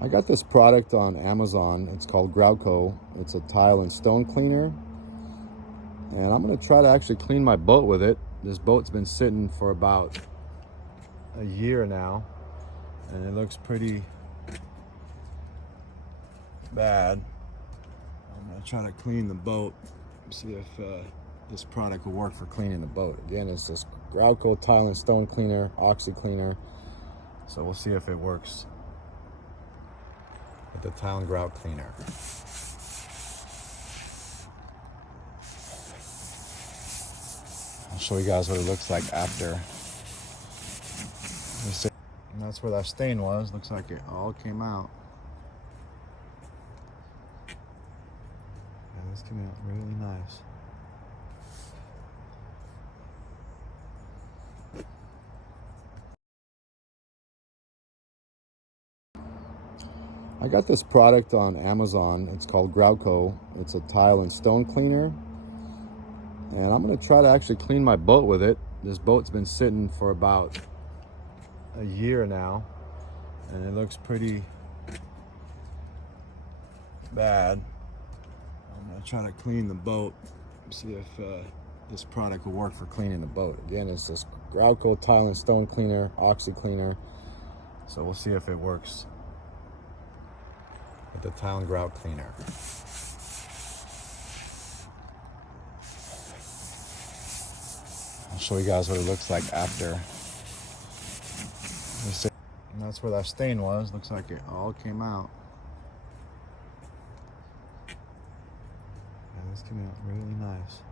I got this product on Amazon. It's called Groutko. It's a tile and stone cleaner. And I'm gonna try to actually clean my boat with it. This boat's been sitting for about a year now, and it looks pretty bad. I'm gonna try to clean the boat, see if this product will work for cleaning the boat. Again, it's this Groutko tile and stone cleaner, oxy cleaner. So we'll see if it works with the tile and grout cleaner. I'll show you guys what it looks like after. And that's where that stain was. Looks like it all came out. Yeah, this came out really nice. I got this product on Amazon. It's called Groutko. It's a tile and stone cleaner. And I'm gonna try to actually clean my boat with it. This boat's been sitting for about a year now, and it looks pretty bad. I'm gonna try to clean the boat, see if this product will work for cleaning the boat. Again, it's this Groutko tile and stone cleaner, oxy cleaner. So we'll see if it works with the tile and grout cleaner. I'll show you guys what it looks like after. And that's where that stain was. Looks like it all came out. Yeah, this came out really nice.